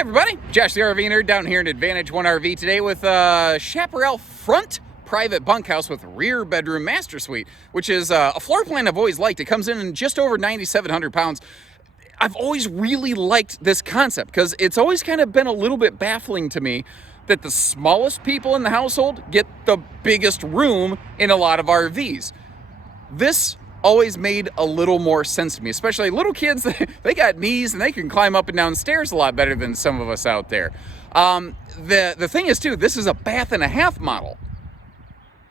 everybody, Josh the RV nerd down here in Advantage 1 RV today with Chaparral front private bunkhouse with rear bedroom master suite, which is a floor plan I've always liked. It comes in just over 9,700 pounds. I've always really liked this concept because it's always kind of been a little bit baffling to me that the smallest people in the household get the biggest room in a lot of RVs. This always made a little more sense to me, especially little kids. They got knees and they can climb up and down stairs a lot better than some of us out there. The thing is too, this is a bath and a half model,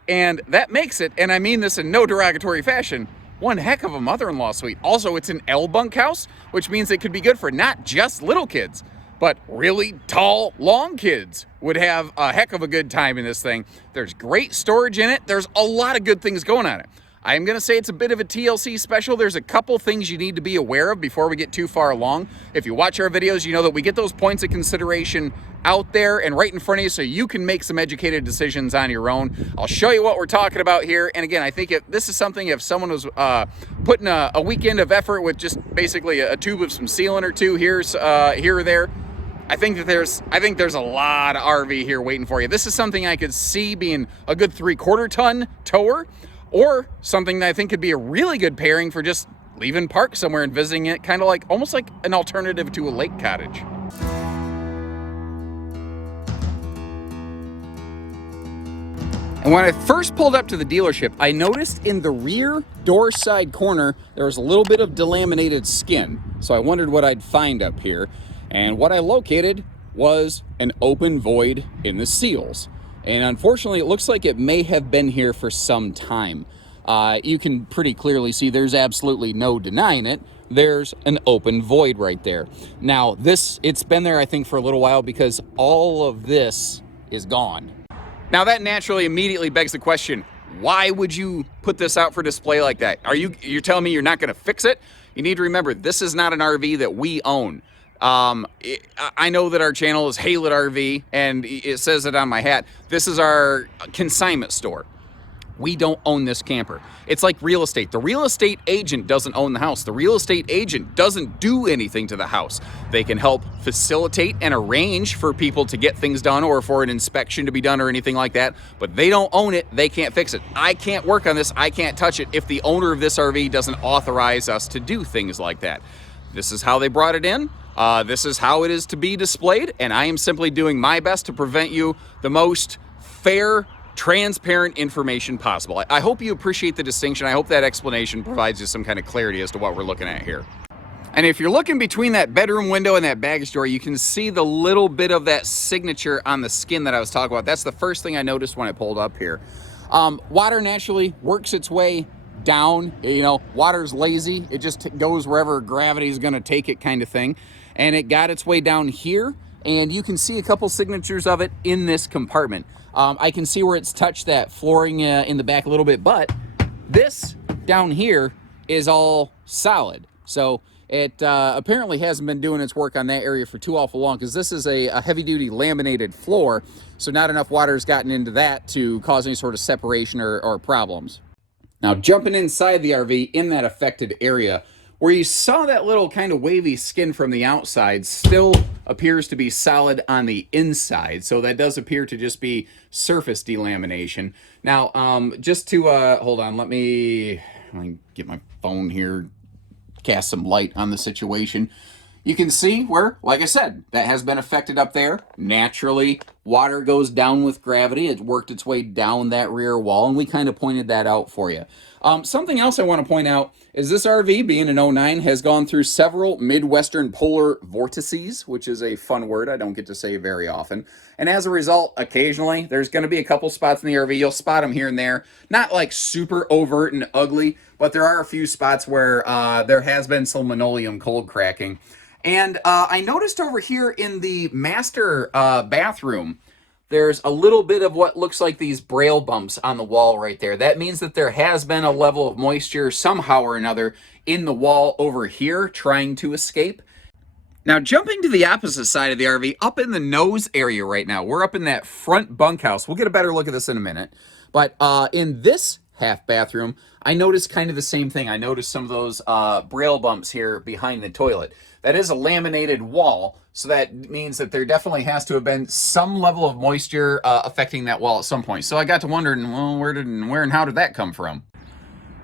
and that makes it, and I mean this in no derogatory fashion, one heck of a mother-in-law suite. Also, it's an L bunkhouse, which means it could be good for not just little kids, but really tall, long kids would have a heck of a good time in this thing. There's great storage in it. There's a lot of good things going on it. I'm going to say it's a bit of a TLC special. There's a couple things you need to be aware of before we get too far along. If you watch our videos, you know that we get those points of consideration out there and right in front of you so you can make some educated decisions on your own. I'll show you what we're talking about here. And again, I think this is something if someone was putting a weekend of effort with just basically a tube of some sealant or two here or there, I think there's a lot of RV here waiting for you. This is something I could see being a good 3/4 ton tower, or something that I think could be a really good pairing for just leaving park somewhere and visiting it, kind of like, almost like an alternative to a lake cottage. And when I first pulled up to the dealership, I noticed in the rear door side corner, there was a little bit of delaminated skin. So I wondered what I'd find up here. And what I located was an open void in the seals. And unfortunately, it looks like it may have been here for some time. You can pretty clearly see there's absolutely no denying it. There's an open void right there. Now, it's been there, I think, for a little while because all of this is gone. Now, that naturally immediately begs the question, why would you put this out for display like that? You're telling me you're not going to fix it? You need to remember, this is not an RV that we own. I know that our channel is Haylett RV, and it says it on my hat. This is our consignment store. We don't own this camper. It's like real estate. The real estate agent doesn't own the house. The real estate agent doesn't do anything to the house. They can help facilitate and arrange for people to get things done or for an inspection to be done or anything like that, but they don't own it. They can't fix it. I can't work on this. I can't touch it if the owner of this RV doesn't authorize us to do things like that. This is how they brought it in. This is how it is to be displayed, and I am simply doing my best to present you the most fair, transparent information possible. I hope you appreciate the distinction. I hope that explanation provides you some kind of clarity as to what we're looking at here. And if you're looking between that bedroom window and that baggage door, you can see the little bit of that signature on the skin that I was talking about. That's the first thing I noticed when I pulled up here. Water naturally works its way down. You know, water's lazy. It just goes wherever gravity is going to take it, kind of thing. And it got its way down here, and you can see a couple signatures of it in this compartment. I can see where it's touched that flooring in the back a little bit, but this down here is all solid. So it apparently hasn't been doing its work on that area for too awful long, because this is a heavy-duty laminated floor, so not enough water has gotten into that to cause any sort of separation or problems. Now, jumping inside the RV in that affected area, where you saw that little kind of wavy skin from the outside still appears to be solid on the inside. So that does appear to just be surface delamination. Now, just to, hold on, let me get my phone here, cast some light on the situation. You can see where, like I said, that has been affected up there. Naturally, water goes down with gravity. It worked its way down that rear wall, and we kind of pointed that out for you. Something else I want to point out is this RV, being an 09, has gone through several Midwestern polar vortices, which is a fun word I don't get to say very often. And as a result, occasionally, there's going to be a couple spots in the RV. You'll spot them here and there. Not like super overt and ugly, but there are a few spots where there has been some linoleum cold cracking. And I noticed over here in the master bathroom, there's a little bit of what looks like these braille bumps on the wall right there. That means that there has been a level of moisture somehow or another in the wall over here trying to escape. Now, jumping to the opposite side of the RV, up in the nose area right now, we're up in that front bunkhouse. We'll get a better look at this in a minute. But in this half bathroom, I noticed kind of the same thing. I noticed some of those braille bumps here behind the toilet. that is a laminated wall, so that means that there definitely has to have been some level of moisture affecting that wall at some point. So I got to wondering, well, where and how did that come from?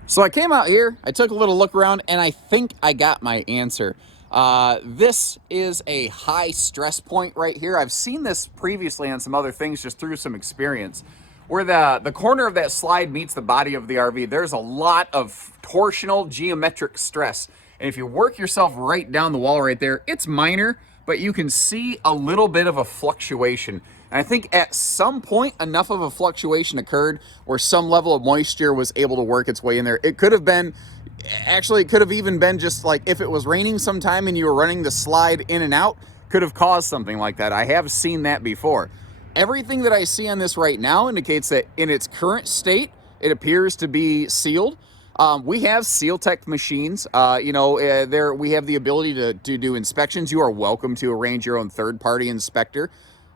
So I came out here, I took a little look around, and I think I got my answer. This is a high stress point right here. I've seen this previously on some other things just through some experience. Where the corner of that slide meets the body of the RV, there's a lot of torsional geometric stress. And if you work yourself right down the wall right there, it's minor, but you can see a little bit of a fluctuation. And I think at some point, enough of a fluctuation occurred where some level of moisture was able to work its way in there. It could have been, actually, it could have even been just like if it was raining sometime and you were running the slide in and out, could have caused something like that. I have seen that before. Everything that I see on this right now indicates that in its current state, it appears to be sealed. We have Seal Tech machines. There we have the ability to do inspections. You are welcome to arrange your own third-party inspector.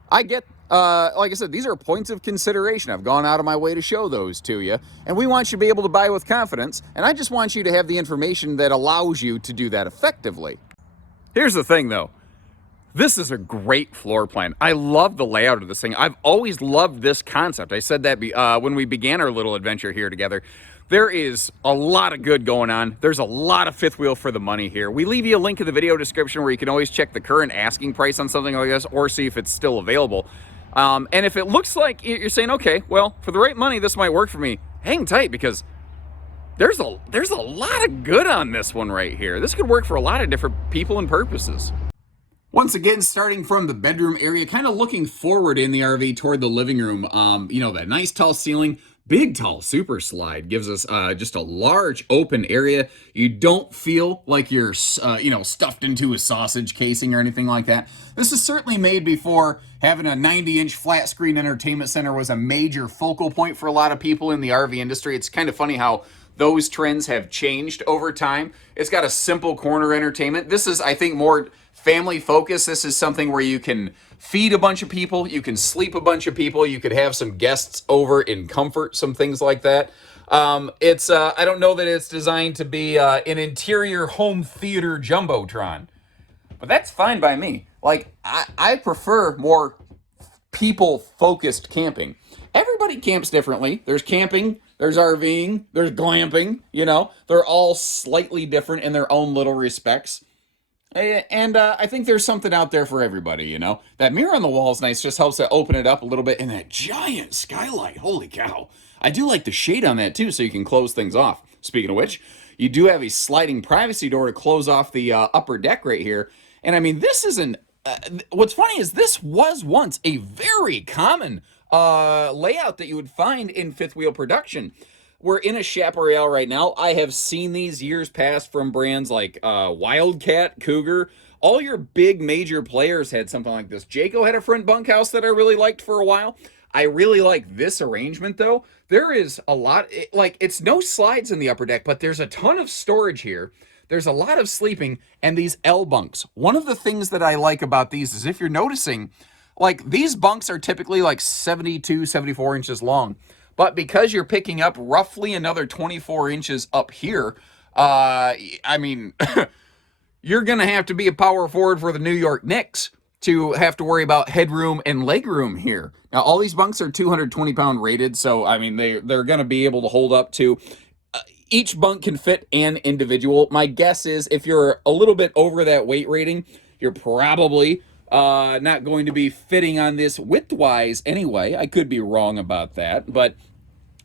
I get, like I said, these are points of consideration. I've gone out of my way to show those to you. And we want you to be able to buy with confidence. And I just want you to have the information that allows you to do that effectively. Here's the thing, though. This is a great floor plan. I love the layout of this thing. I've always loved this concept. I said that when we began our little adventure here together. There is a lot of good going on. There's a lot of fifth wheel for the money here. We leave you a link in the video description where you can always check the current asking price on something like this or see if it's still available. And if it looks like you're saying, okay, well, for the right money, this might work for me, hang tight because there's a lot of good on this one right here. This could work for a lot of different people and purposes. Once again, starting from the bedroom area, kind of looking forward in the RV toward the living room, that nice tall ceiling, big tall super slide gives us just a large open area. You don't feel like you're, stuffed into a sausage casing or anything like that. This is certainly made before having a 90-inch flat screen entertainment center was a major focal point for a lot of people in the RV industry. It's kind of funny how those trends have changed over time. It's got a simple corner entertainment. This is, I think, more family focused. This is something where you can feed a bunch of people, you can sleep a bunch of people, you could have some guests over in comfort, some things like that. I don't know that it's designed to be an interior home theater jumbotron, but that's fine by me. Like, I prefer more people-focused camping. Everybody camps differently. There's camping, there's RVing, there's glamping, they're all slightly different in their own little respects. And I think there's something out there for everybody, That mirror on the wall is nice, just helps to open it up a little bit. And that giant skylight, holy cow. I do like the shade on that too, so you can close things off. Speaking of which, you do have a sliding privacy door to close off the upper deck right here. And I mean, this isn't, what's funny is this was once a very common layout that you would find in fifth wheel production. We're in a Chaparral right now. I have seen these years past from brands like Wildcat, Cougar. All your big major players had something like this. Jayco had a front bunkhouse that I really liked for a while. I really like this arrangement though. There is a lot, it's no slides in the upper deck, but there's a ton of storage here. There's a lot of sleeping and these L bunks. One of the things that I like about these is if you're noticing, these bunks are typically 72, 74 inches long. But because you're picking up roughly another 24 inches up here, you're going to have to be a power forward for the New York Knicks to have to worry about headroom and legroom here. Now, all these bunks are 220-pound rated, so, they're going to be able to hold up to... each bunk can fit an individual. My guess is if you're a little bit over that weight rating, you're probably... not going to be fitting on this width-wise anyway. I could be wrong about that, but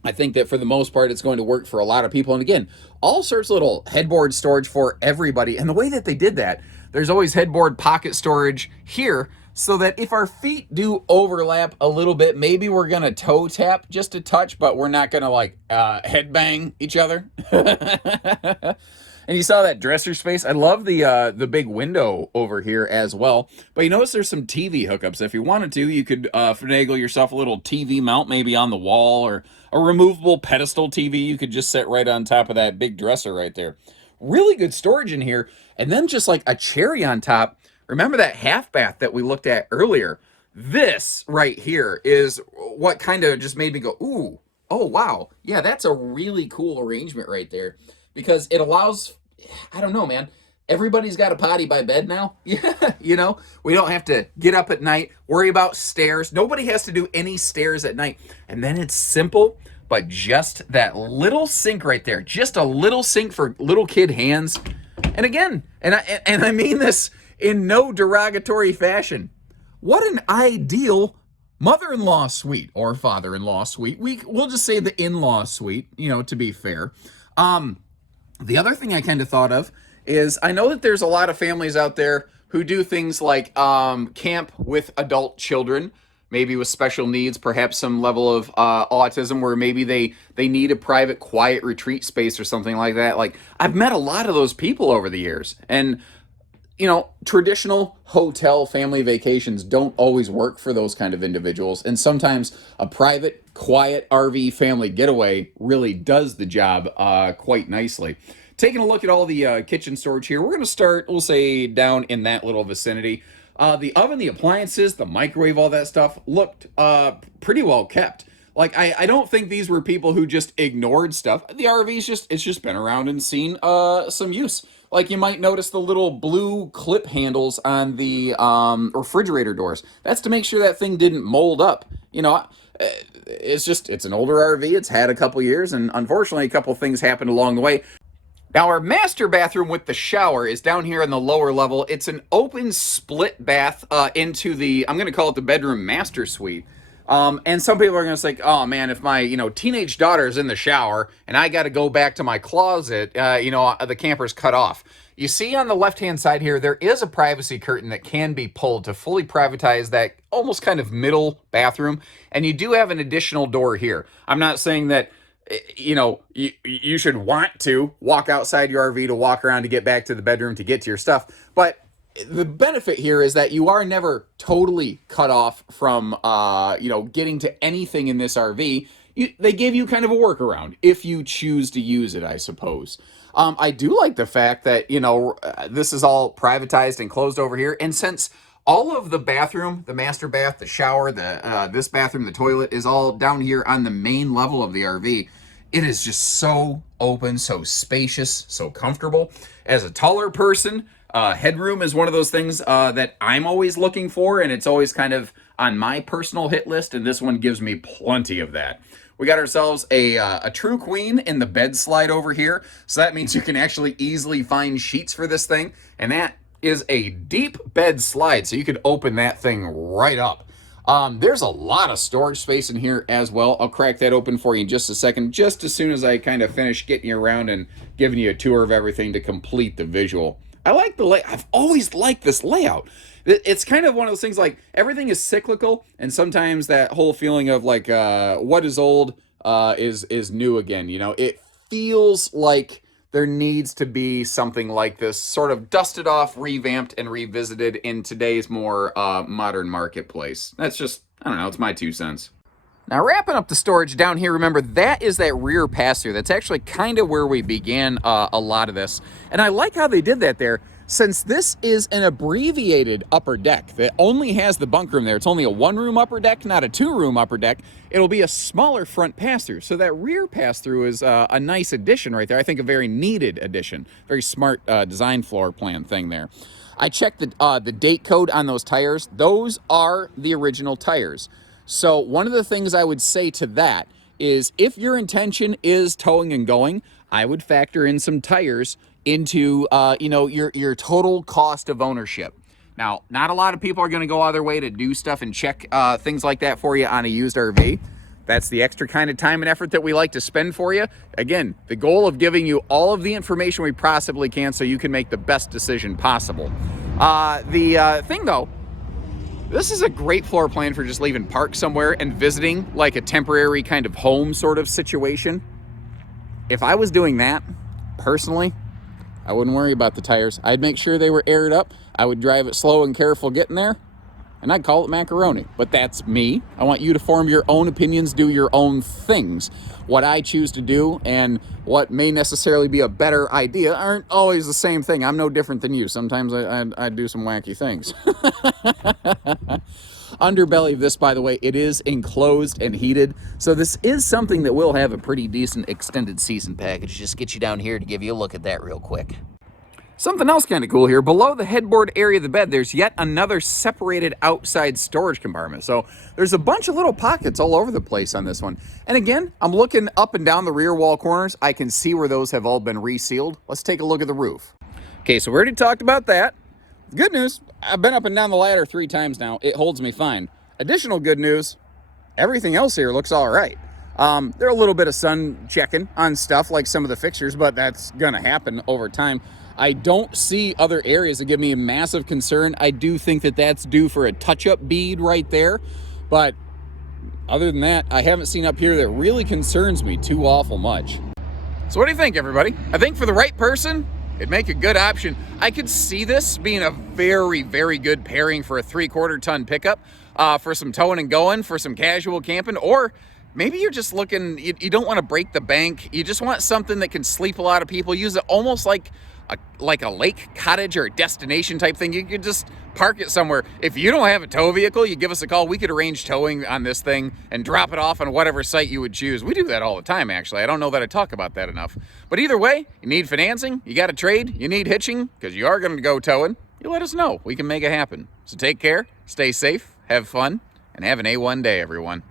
I think that for the most part, it's going to work for a lot of people. And again, all sorts of little headboard storage for everybody. And the way that they did that, there's always headboard pocket storage here, so that if our feet do overlap a little bit, maybe we're going to toe tap just a touch, but we're not going to headbang each other. And you saw that dresser space. I love the big window over here as well. But you notice there's some TV hookups. If you wanted to, you could finagle yourself a little TV mount maybe on the wall, or a removable pedestal TV you could just set right on top of that big dresser right there. Really good storage in here. And then just like a cherry on top, remember that half bath that we looked at earlier? This right here is what kind of just made me go, ooh, oh, wow. Yeah, that's a really cool arrangement right there. Because it allows, I don't know, man, everybody's got a potty by bed now. Yeah, you know, we don't have to get up at night, worry about stairs. Nobody has to do any stairs at night. And then it's simple, but just that little sink right there, just a little sink for little kid hands. And again, and I mean this in no derogatory fashion. What an ideal mother-in-law suite or father-in-law suite. We'll just say the in-law suite, you know, to be fair. The other thing I kind of thought of is I know that there's a lot of families out there who do things like camp with adult children, maybe with special needs, perhaps some level of autism, where maybe they need a private, quiet retreat space or something like that. Like, I've met a lot of those people over the years, and you know, traditional hotel family vacations don't always work for those kind of individuals. And sometimes a private, quiet RV family getaway really does the job quite nicely. Taking a look at all the kitchen storage here, we're going to start, we'll say, down in that little vicinity. The oven, the appliances, the microwave, all that stuff looked pretty well kept. Like, I don't think these were people who just ignored stuff. The RV's it's just been around and seen some use. Like, you might notice the little blue clip handles on the refrigerator doors. That's to make sure that thing didn't mold up. You know, it's an older RV. It's had a couple years, and unfortunately, a couple things happened along the way. Now, our master bathroom with the shower is down here on the lower level. It's an open split bath into the, I'm going to call it the bedroom master suite. And some people are going to say, oh man, if my, teenage daughter's in the shower and I got to go back to my closet, the camper's cut off. You see on the left-hand side here, there is a privacy curtain that can be pulled to fully privatize that almost kind of middle bathroom. And you do have an additional door here. I'm not saying that, you should want to walk outside your RV to walk around to get back to the bedroom to get to your stuff. But the benefit here is that you are never totally cut off from, getting to anything in this RV. They give you kind of a workaround if you choose to use it, I suppose. I do like the fact that, this is all privatized and closed over here. And since all of the bathroom, the master bath, the shower, this bathroom, the toilet is all down here on the main level of the RV, it is just so open, so spacious, so comfortable. As a taller person, Headroom is one of those things that I'm always looking for, and it's always kind of on my personal hit list, and this one gives me plenty of that. We got ourselves a true queen in the bed slide over here, so that means you can actually easily find sheets for this thing, and that is a deep bed slide, so you could open that thing right up. There's a lot of storage space in here as well. I'll crack that open for you in just a second, just as soon as I kind of finish getting you around and giving you a tour of everything to complete the visual. I like the layout. I've always liked this layout. It's kind of one of those things, like, everything is cyclical, and sometimes that whole feeling of like what is old is new again. It feels like there needs to be something like this, sort of dusted off, revamped, and revisited in today's more modern marketplace. That's just, I don't know, it's my 2 cents. Now, wrapping up the storage down here, remember, that is that rear pass-through. That's actually kind of where we began a lot of this. And I like how they did that there. Since this is an abbreviated upper deck that only has the bunk room there, it's only a 1-room upper deck, not a 2-room upper deck, it'll be a smaller front pass-through. So that rear pass-through is a nice addition right there. I think a very needed addition. Very smart design floor plan thing there. I checked the date code on those tires. Those are the original tires. So one of the things I would say to that is, if your intention is towing and going, I would factor in some tires into your total cost of ownership. Now, not a lot of people are going to go out of their way to do stuff and check things like that for you on a used RV. That's the extra kind of time and effort that we like to spend for you. Again, the goal of giving you all of the information we possibly can so you can make the best decision possible. The thing though, this is a great floor plan for just leaving parked somewhere and visiting, like a temporary kind of home sort of situation. If I was doing that, personally, I wouldn't worry about the tires. I'd make sure they were aired up. I would drive it slow and careful getting there, and I'd call it macaroni. But that's me. I want you to form your own opinions, do your own things. What I choose to do and what may necessarily be a better idea aren't always the same thing. I'm no different than you. Sometimes I do some wacky things. Underbelly of this, by the way, it is enclosed and heated. So this is something that will have a pretty decent extended season package. Just get you down here to give you a look at that real quick. Something else kind of cool here, below the headboard area of the bed, there's yet another separated outside storage compartment. So there's a bunch of little pockets all over the place on this one. And again, I'm looking up and down the rear wall corners. I can see where those have all been resealed. Let's take a look at the roof. Okay, so we already talked about that. Good news, I've been up and down the ladder 3 times now. It holds me fine. Additional good news, everything else here looks all right. There are a little bit of sun checking on stuff like some of the fixtures, but that's gonna happen over time. I don't see other areas that give me a massive concern. I do think that that's due for a touch-up bead right there, but other than that, I haven't seen up here that really concerns me too awful much. So what do you think, everybody? I think for the right person, it'd make a good option. I could see this being a very, very good pairing for a 3/4 ton pickup, for some towing and going, for some casual camping, or maybe you're just looking, you don't want to break the bank. You just want something that can sleep a lot of people. Use it almost like a lake cottage or a destination type thing. You could just park it somewhere. If you don't have a tow vehicle, you give us a call. We could arrange towing on this thing and drop it off on whatever site you would choose. We do that all the time, actually. I don't know that I talk about that enough. But either way, you need financing, you got a trade, you need hitching, because you are going to go towing, you let us know. We can make it happen. So take care, stay safe, have fun, and have an A1 day, everyone.